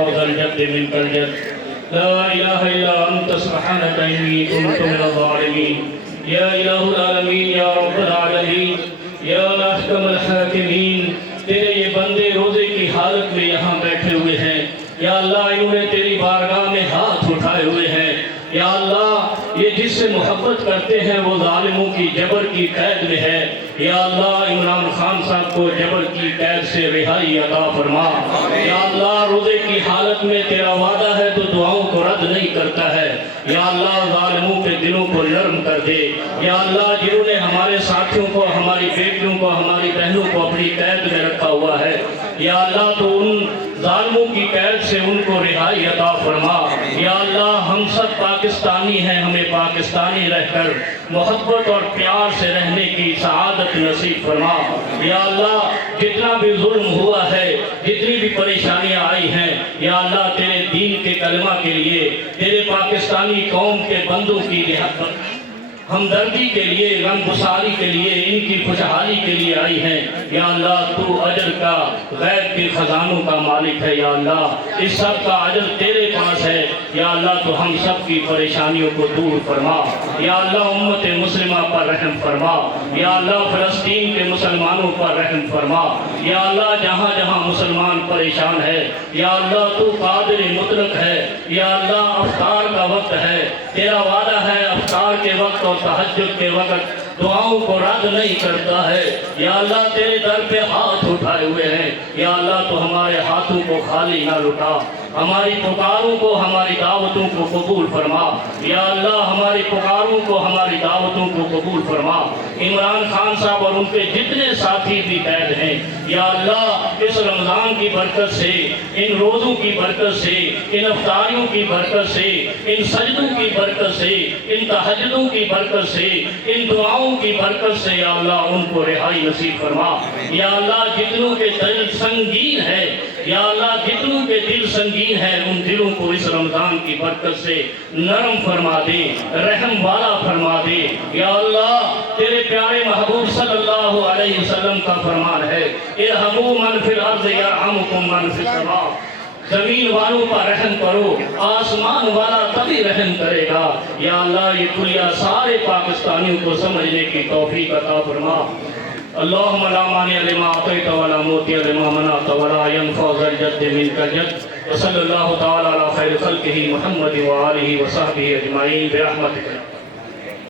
ينفع ذا الجد منك الجد لا إله إلا أنت سبحانك إني كنت من الظالمين يا إله العالمين يا رب العالمين یا احکم الحاکمین، تیرے یہ بندے روزے کی حالت میں یہاں بیٹھے ہوئے ہیں، یا اللہ انہوں نے تیری بارگاہ میں ہاتھ اٹھائے ہوئے ہیں، یا اللہ یہ جس سے محبت کرتے ہیں وہ ظالموں کی جبر کی قید میں ہے، یا اللہ عمران خان صاحب کو جبر کی قید سے رہائی عطا فرما، یا اللہ روزے کی حالت میں تیرا وعدہ ہے تو دعاؤں کو رد نہیں کرتا ہے، یا اللہ ظالموں کے دلوں کو نرم کر دے، یا اللہ جنہوں نے ہمارے ساتھیوں کو، ہماری بیٹیوں کو، ہماری بہنوں کو اپنی قید میں رکھا ہوا ہے، یا اللہ تو ان ظالموں کی قید سے ان کو رہائی عطا فرما، یا اللہ ہم سب پاکستانی ہیں، ہمیں پاکستانی رہ کر محبت اور پیار سے رہنے کی سعادت نصیب فرما، یا اللہ جتنا بھی ظلم ہوا ہے، جتنی بھی پریشانیاں آئی ہیں، یا اللہ تیرے دین کے کلمہ کے لیے، تیرے پاکستانی قوم کے بندوں کی ہمدردی کے لیے، غم گساری کے لیے، ان کی خوشحالی کے لیے آئی ہیں، یا اللہ تو اجر کا، غیب کے خزانوں کا مالک ہے، یا اللہ اس سب کا اجر تیرے پاس ہے، یا اللہ تو ہم سب کی پریشانیوں کو دور فرما، یا اللہ امت مسلمہ پر رحم فرما، یا اللہ فلسطین کے مسلمانوں پر رحم فرما، یا اللہ جہاں جہاں مسلمان پریشان ہے، یا اللہ تو قادر مطلق ہے، یا اللہ افطار کا وقت ہے، تیرا وعدہ ہے افطار کے وقت اور تہجد کے وقت دعاؤں کو رد نہیں کرتا ہے، یا اللہ تیرے در پہ ہاتھ اٹھائے ہوئے ہیں، یا اللہ تو ہمارے ہاتھوں کو خالی نہ لٹا، ہماری پکاروں کو، ہماری دعوتوں کو قبول فرما، یا اللہ ہماری پکاروں کو، ہماری دعوتوں کو قبول فرما، عمران خان صاحب اور ان کے جتنے ساتھی بھی قید ہیں، یا اللہ اس رمضان کی برکت سے، ان روزوں کی برکت سے، ان افطاریوں کی برکت سے، ان سجدوں کی برکت سے، ان تہجدوں کی برکت سے، ان دعاؤں کی برکت سے، یا اللہ ان کو رہائی نصیب فرما، یا اللہ جتنوں کے دل سنگین ہے، یا اللہ جتنوں کے دل سنگین ہے ان دلوں کو اس رمضان کی برکت سے نرم فرما دے، رحم والا فرما دے، یا اللہ تیرے پیارے محبوب صلی اللہ علیہ وسلم کا فرمان ہے ارحموا من فی الارض یرحمکم من فی السماء، زمین والوں پر رحم کرو، آسمان والا تبھی رحم کرے گا، یا اللہ یہ کلیہ سارے پاکستانیوں کو سمجھنے کی توفیق عطا فرما، اللہم لا مانع لما اعطیت ولا معطی لما منعت ولا ينفع ذا الجد منک الجد، وصلی اللہ تعالی علی خیر خلقہ محمد وآلہ وصحبہ اجمعین برحمتک۔